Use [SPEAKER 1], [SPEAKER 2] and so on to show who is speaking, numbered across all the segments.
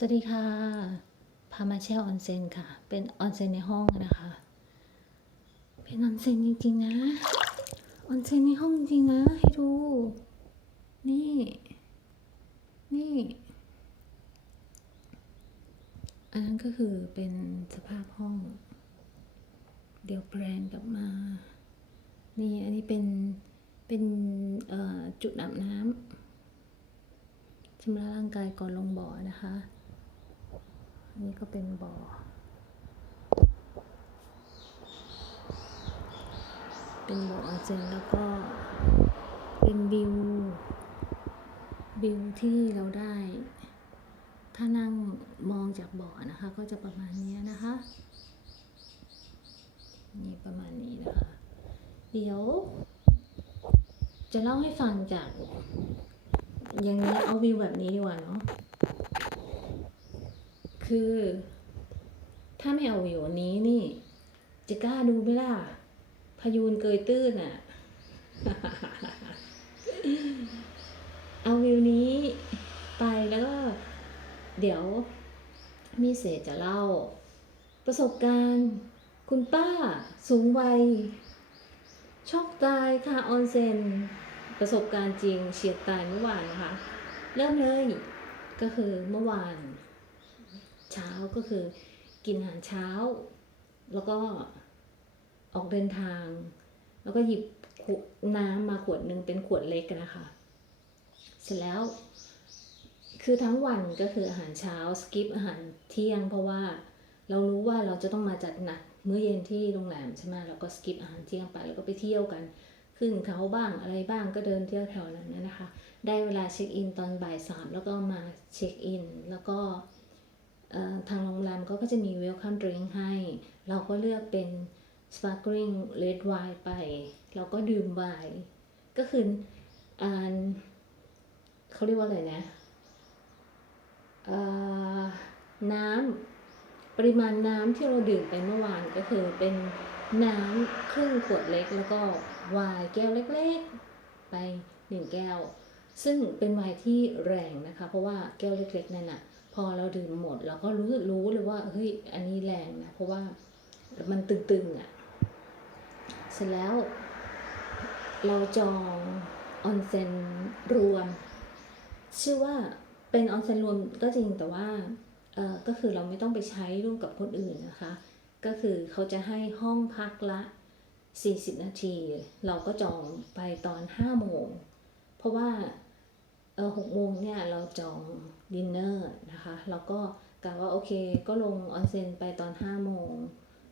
[SPEAKER 1] สวัสดีค่ะ พามาแช่ออนเซ็นค่ะ เป็นออนเซ็นในห้องนะคะ เป็นออนเซ็นจริงๆนะ ออนเซ็นในห้องจริงนะ ให้ดู นี่ นี่ อันนั้นก็คือเป็นสภาพห้อง เดี๋ยวแปลนกลับมา นี่อันนี้เป็น เป็นจุดอาบน้ำชำระร่างกายก่อนลงบ่อนะคะ นนี้ก็เป็นบ่อ เป็นบ่อเซนแล้วก็เป็นวิววิวที่เราได้ ถ้านั่งมองจากบ่อนะคะ ก็จะประมาณนี้นะคะนี่ประมาณนี้นะคะ เดี๋ยว จะเล่าให้ฟังจาก อย่างนี้เอาวิวแบบนี้ดีกว่าเนาะ คือ ถ้าไม่เอาวิวอันนี้นี่ จะกล้าดูไหมล่ะพายูนเกยตื้นอะ่ะ เอาวิวนี้ไปแล้วก็ เดี๋ยวมีเศษจะเล่า ประสบการณ์ คุณป้า สูงวัยช็อกตายค่ะออนเซนประสบการณ์จริงเฉียดตายเมื่อวานนะคะ เริ่มเลยก็คือเมื่อวาน เช้าก็คือกินอาหารเช้า แล้วก็ออกเดินทาง แล้วก็หยิบขวดน้ำมาขวดหนึ่งเป็นขวดเล็กนะคะ เสร็จแล้ว คือทั้งวันก็คืออาหารเช้าสกิปอาหารเที่ยง เพราะว่าเรารู้ว่าเราจะต้องมาจัดหนักมื้อเย็นที่โรงแรมใช่ไหมเราก็สกิปอาหารเที่ยงไปแล้วก็ไปเที่ยวกัน ขึ้นเขาบ้างอะไรบ้างก็เดินเที่ยวแถวนั้นนะคะ ได้เวลาเช็คอินตอนบ่ายสามแล้วก็มาเช็คอิน แล้วก็ ทางโรงแรมก็จะมี welcome drink ให้ เราก็เลือกเป็น sparkling red wine ไป เราก็ดื่มไวน์ก็คืออ่าเขาเรียกว่าอะไรนะน้ำปริมาณน้ำที่เราดื่มไปเมื่อวานก็คือเป็นน้ำครึ่งขวดเล็ก แล้วก็ไวน์แก้วเล็กๆ ไปหนึ่งแก้ว ซึ่งเป็นไวน์ที่แรงนะคะ เพราะว่าแก้วเล็กๆนั่นน่ะ อเราดื่มหมดเราก็รู้รู้เลยว่าเฮ้ยอันนี้แรงนะเพราะว่ามันตึงๆอะ เสร็จแล้ว เราจองออนเซ็นรวม ชื่อว่าเป็นออนเซ็นรวมก็จริงแต่ว่าเออก็คือเราไม่ต้องไปใช้ร่วมกับคนอื่นนะคะ ก็คือเขาจะให้ห้องพักละ 40 นาที เราก็จองไปตอน 5 โมง เพราะว่า เออหกโมงเนี่ยเราจองดินเนอร์นะคะแล้วก็กะว่าโอเคก็ลงออนเซ็นไปตอน5โมง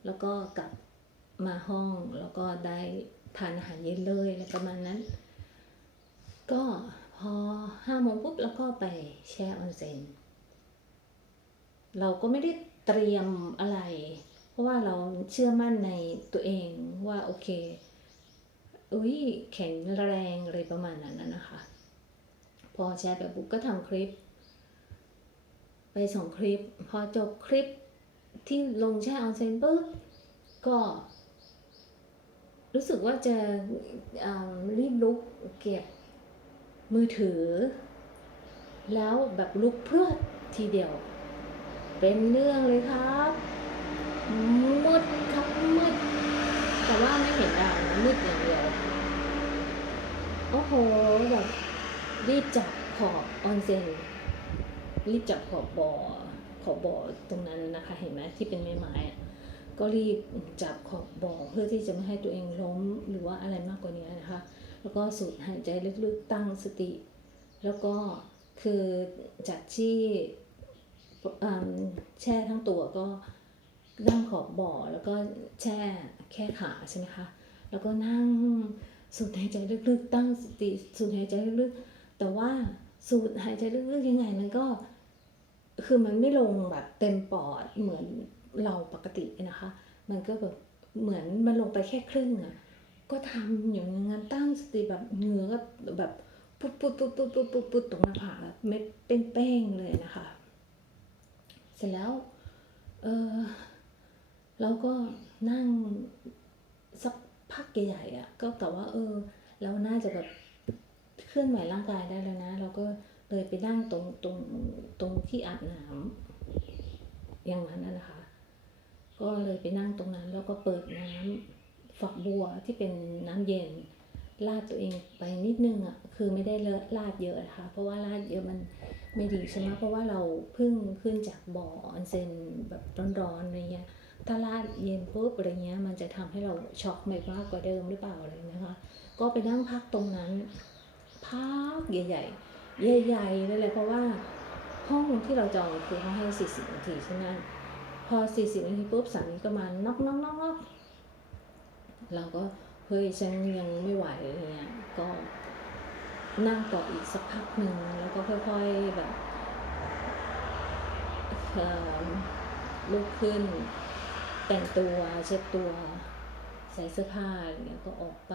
[SPEAKER 1] แล้วก็กลับมาห้องแล้วก็ได้ทานอาหารเย็นเลยอะไรประมาณนั้น ก็พอห้าโมงปุ๊บแล้วก็ไปแช่ออนเซ็นเราก็ไม่ได้เตรียมอะไร เพราะว่าเราเชื่อมั่นในตัวเองว่าโอเคอุ้ยแข็งแรงอะไรประมาณนั้นนะคะ พอแชร์ไปปุ๊บก็ทำคลิป ไปส่งคลิป พอจบคลิปที่ลงแช่ออนเซนปุ๊บก็ รู้สึกว่าจะารีบลุกเก็บมือถือ แล้วแบบลุกเพื่อทีเดียว เป็นเรื่องเลยครับมืดครับมืดแต่ว่าไม่เห็นดาวมืดอย่างเดียวโอ้โหแบบ รีบจับขอบออนเซนรีบจับขอบบ่อขอบบ่อตรงนั้นนะคะ เห็นไหมที่เป็นไม้ไม้ก็รีบจับขอบบ่อเพื่อที่จะไม่ให้ตัวเองล้มหรือว่าอะไรมากกว่านี้นะคะ แล้วก็สูดหายใจลึกๆตั้งสติ แล้วก็คือจากที่แช่ทั้งตัวก็นั่งขอบบ่อแล้วก็แช่แค่ขาใช่ไหมคะ แล้วก็นั่งสูดหายใจลึกๆ ตั้งสติสูดหายใจลึกๆ แต่ว่าสูดหายใจลึกๆยังไงมันก็ คือมันไม่ลงแบบเต็มปอดเหมือนเราปกตินะคะ มันก็แบบเหมือนมันลงไปแค่ครึ่งอะก็ทำอย่างนั้นตั้งสติแบบเหงื่อก็แบบปุดปุดปุดปุดปุดปุดปุดตรงหน้าผากเม็ดเป้งๆเลยนะคะ เสร็จแล้วเออเราก็นั่งสักพักใหญ่ๆอะก็แต่ว่าเออเราน่าจะแบบ ลื่อนไหวร่างกายได้แล้วนะ เราก็เลยไปนั่งตรงตรงตรงที่อาบน้ำอย่างนั้นน่ะนะคะ ก็เลยไปนั่งตรงนั้นแล้วก็เปิดน้ำฝักบัวที่เป็นน้ำเย็นลาดตัวเองไปนิดนึงอะคือไม่ได้เลอะลาดเยอะนะคะ เพราะว่าลาดเยอะมันไม่ดีใช่ไหมเพราะว่าเราเพิ่งขึ้นจากบ่อออนเซนแบบร้อนๆอะไรเงี้ยถ้าลาดเย็นปุ๊บอะไรเงี้ยมันจะทำให้เราช็อกไม่มากกว่าเดิมหรือเปล่าอะไรนะคะ ก็ไปนั่งพักตรงนั้น พักใหญ่ๆใหญ่ๆเลยแหละเพราะว่าห้องที่เราจองคือเขาให้40นาทีใช่ไหมพอ40นาทีปุ๊บสามีก็มาน็อกน็อกน็อกน็อกเราก็เฮ้ยฉันยังไม่ไหวอะไรเงี้ยก็นั่งต่ออีกสักพักหนึ่งแล้วก็ค่อยๆแบบลุกขึ้น แต่งตัวเช็ดตัว ใส่เสื้อผ้าอะไรเงี้ยก็ออกไป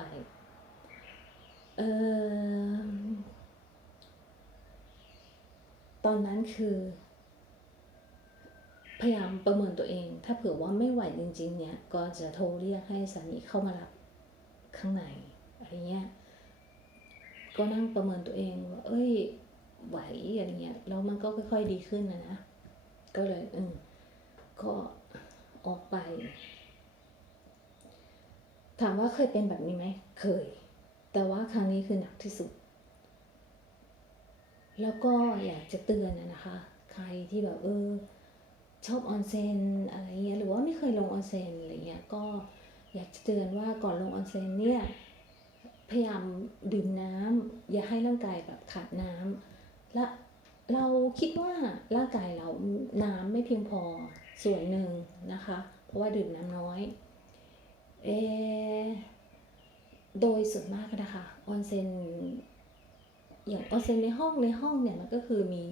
[SPEAKER 1] ตอนนั้นคือ พยายามประเมินตัวเอง ถ้าเผื่อว่าไม่ไหวจริง ๆ เนี่ย ก็จะโทรเรียกให้สามีเข้ามารับข้างในอะไรเงี้ย ก็นั่งประเมินตัวเองว่า เอ้ย ไหวอะไรเงี้ย แล้วมันก็ค่อยๆดีขึ้นนะนะ ก็เลยอืมก็ออกไป ถามว่าเคยเป็นแบบนี้ไหม เคย แต่ว่าครั้งนี้คือหนักที่สุด แล้วก็อยากจะเตือนนะคะ ใครที่แบบเออชอบออนเซนอะไรเงี้ยหรือว่าไม่เคยลงออนเซนอะไรเงี้ยก็อยากจะเตือนว่าก่อนลงออนเซนเนี่ยพยายามดื่มน้ำอย่าให้ร่างกายแบบขาดน้ำและเราคิดว่าร่างกายเราน้ำไม่เพียงพอส่วนหนึ่งนะคะ เพราะว่าดื่มน้ำน้อย เอ โดยส่วนมากนะคะออนเซนอย่างออนเซนในห้องในห้องเนี่ยมันก็คือมี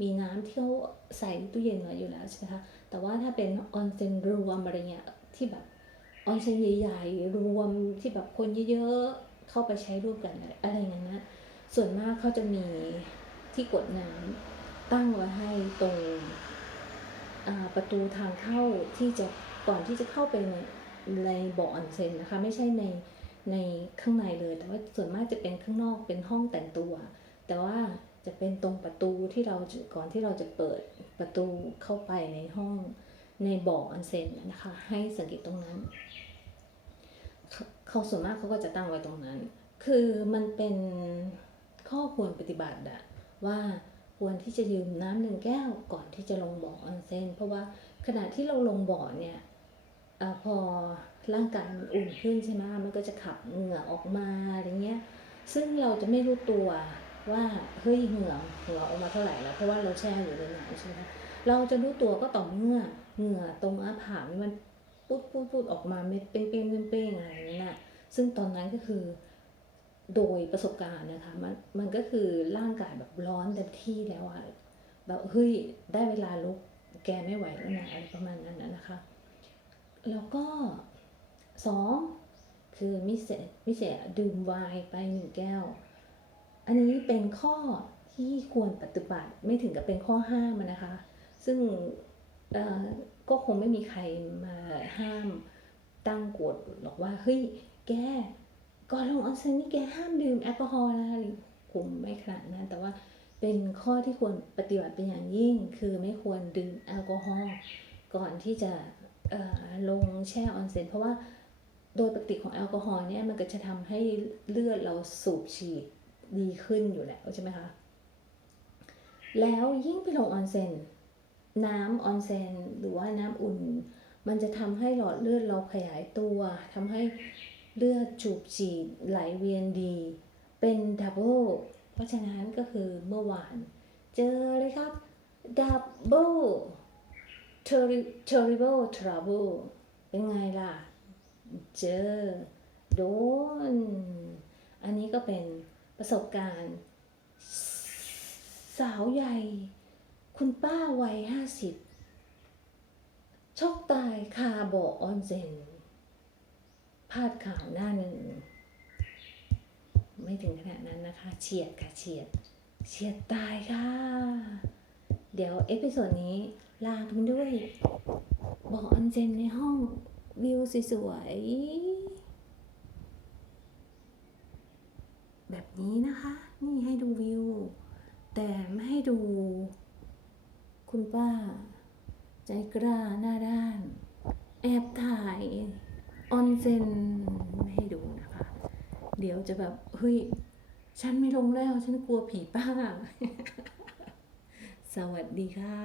[SPEAKER 1] มีน้ำที่เขาใส่ตู้เย็นไว้อยู่แล้วใช่ไหมคะแต่ว่าถ้าเป็นออนเซนรวมอะไรเงี้ยที่แบบออนเซนใหญ่ๆรวมที่แบบคนเยอะๆเข้าไปใช้ร่วมกันอะไรอะไรเงี้ยนะส่วนมากเขาจะมีที่กดน้ำตั้งไว้ให้ตรงประตูทางเข้าที่จะก่อนที่จะเข้าไปในในบ่อออนเซ็นนะคะ ไม่ใช่ใน ในข้างในเลย แต่ว่าส่วนมากจะเป็นข้างนอกเป็นห้องแต่งตัว แต่ว่าจะเป็นตรงประตูที่เราก่อนที่เราจะเปิดประตูเข้าไปในห้องในบ่อออนเซ็นนะคะ ให้สังเกตตรงนั้น เขาส่วนมากเขาก็จะตั้งไว้ตรงนั้น คือมันเป็นข้อควรปฏิบัติอะว่าควรที่จะดื่มน้ำหนึ่งแก้วก่อนที่จะลงบ่อออนเซ็นเพราะว่าขณะที่เราลงบ่อเนี่ย อพอร่างกายมันอุ่นขึ้นใช่ไหมมันก็จะขับเหงื่อออกมาอะไรเงี้ย ซึ่งเราจะไม่รู้ตัวว่าเฮ้ยเหงื่อเหงื่อออกมาเท่าไหร่แล้วเพราะว่าเราแช่อยู่ในน้ำใช่ไหมเราจะรู้ตัวก็ต่อเมื่อเหงื่อตรงอาผามี่มันปุดปุดปุดออกมาเม็ดเป้งเป้งเป้งอะไรอย่างเงี้ยนะซึ่งตอนนั้นก็คือโดยประสบการณ์นะคะมันมันก็คือร่างกายแบบร้อนเต็มที่แล้วอะแบบเฮ้ยได้เวลาลุกแกไม่ไหวแล้วนะอะไรประมาณนั้นนะคะ แล้วก็สองคือมิเศษมิเศษดื่มไวน์ไปหนึ่งแก้ว อันนี้เป็นข้อที่ควรปฏิบัติไม่ถึงกับเป็นข้อห้ามนะคะ ซึ่งก็คงไม่มีใครมาห้ามตั้งกฎหรอกว่าเฮ้ยแกก่อนลงออนเซ็นนี่แกห้ามดื่มแอลกอฮอล์นะคงไม่ขนาดนั้นแต่ว่าเป็นข้อที่ควรปฏิบัติเป็นอย่างยิ่ง คือไม่ควรดื่มแอลกอฮอล์ก่อนที่จะ ลงแช่ออนเซ็นเพราะว่าโดยปกติของแอลกอฮอล์เนี่ยมันก็จะทำให้เลือดเราสูบฉีดดีขึ้นอยู่แล้วใช่ไหมคะ แล้วยิ่งไปลงออนเซ็นน้ำออนเซ็นหรือว่าน้ำอุ่น มันจะทำให้หลอดเลือดเราขยายตัวทำให้เลือดสูบฉีดไหลเวียนดี เป็นดับเบิลเพราะฉะนั้นก็คือเมื่อวาน เจอเลยครับดับเบิล terrible trouble เป็นไงล่ะ เจอ โดน อันนี้ก็เป็นประสบการณ์ สาวใหญ่ คุณป้าวัยห้าสิบช็อกตายคาบ่อออนเซนพาดข่าวหน้าหนึ่ง ไม่ถึงขนาดนั้นนะคะ เฉียดค่ะเฉียด เฉียดตายค่ะ เดี๋ยวเอพิโซดนี้ ลากันด้วยบอกออนเจนในห้องวิวสวยๆแบบนี้นะคะ นี่ให้ดูวิวแแต่ไม่ให้ดู คุณป้า ใจกล้าหน้าด้าน แอบถ่ายออนเซนไม่ให้ดูนะคะ เดี๋ยวจะแบบ เฮ้ย ฉันไม่ลงแล้ว ฉันกลัวผีป้า สวัสดีค่ะ